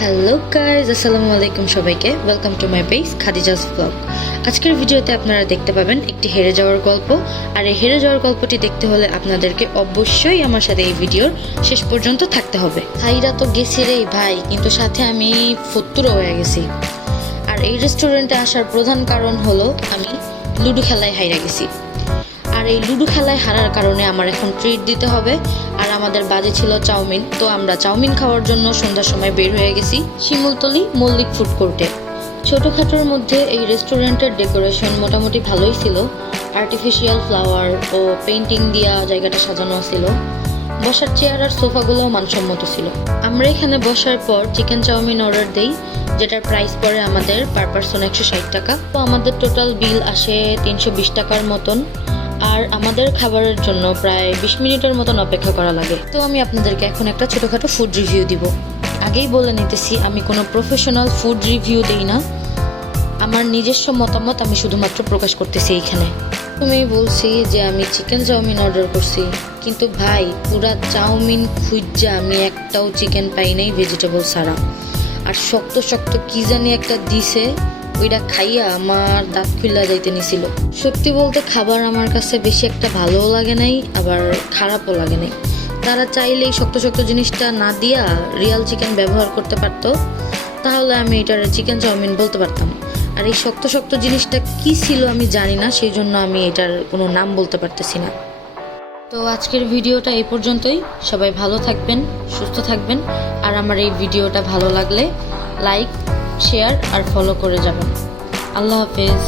Hello guys, আসসালামু আলাইকুম সবাইকে। Welcome to my page Khadija's blog. আজকের ভিডিওতে আপনারা দেখতে পাবেন একটি হেরে যাওয়ার গল্প। আর এই হেরে যাওয়ার গল্পটি দেখতে হলে আপনাদেরকে অবশ্যই আমার সাথে এই ভিডিওর শেষ পর্যন্ত থাকতে হবে। হাইরা তো গেছি রে ভাই, কিন্তু সাথে আমি ফতুরও হয়ে গেছি। আর এই রেস্টুরেন্টে আসার প্রধান কারণ হলো আমি লুডো খেলায় হাইরা গেছি। আর এই লুডো খেলায় হারার কারণে আমার এখন ট্রিট দিতে হবে। আর আমাদের বাজে ছিল চাউমিন, তো আমরা চাউমিন খাওয়ার জন্য সন্ধ্যার সময় বের হয়ে গেছি শিমুলতলি মল্লিক ফুড কোর্টে। ছোটোখাটোর মধ্যে এই রেস্টুরেন্টের ডেকোরেশন মোটামুটি ভালোই ছিল। আর্টিফিশিয়াল ফ্লাওয়ার ও পেন্টিং দিয়া জায়গাটা সাজানো ছিল। বসার চেয়ার আর সোফাগুলোও মানসম্মত ছিল। আমরা এখানে বসার পর চিকেন চাউমিন অর্ডার দেই, যেটার প্রাইস পড়ে আমাদের পার পারসন 160 টাকা। তো আমাদের টোটাল বিল আসে 320 টাকার মতন। আর আমাদের খাবারের জন্য প্রায় 20 মিনিটের মতন অপেক্ষা করা লাগে। তো আমি আপনাদেরকে এখন একটা ছোটোখাটো ফুড রিভিউ দিব। আগেই বলে নিতেছি, আমি কোনো প্রফেশনাল ফুড রিভিউ দিই না। আমার নিজস্ব মতামত আমি শুধুমাত্র প্রকাশ করতেছি এইখানে। তুমি বলছি যে আমি চিকেন চাউমিন অর্ডার করছি, কিন্তু ভাই পুরা চাউমিন খুঁজা আমি একটাও চিকেন পাই নাই ভেজিটেবল ছাড়া। আর শক্ত শক্ত কি জানি একটা দিছে, ওইটা খাইয়া আমার দাঁত খুল্লা যাইতে নিছিল। সত্যি বলতে খাবার আমার কাছে বেশি একটা ভালোও লাগে নাই, আবার খারাপও লাগে নাই। তারা চাইলেই শক্ত শক্ত জিনিসটা না দিয়া রিয়াল চিকেন ব্যবহার করতে পারতো, তাহলে আমি এটার চিকেন চাউমিন বলতে পারতাম। আর এই শক্ত শক্ত জিনিসটা কি ছিল আমি জানি না, সেই জন্য আমি এটার কোনো নাম বলতে পারতেছি না। তো আজকের ভিডিওটা এই পর্যন্তই। সবাই ভালো থাকবেন, সুস্থ থাকবেন। আর আমার এই ভিডিওটা ভালো লাগলে লাইক, শেয়ার আর ফলো করে যাবেন। আল্লাহ হাফেজ।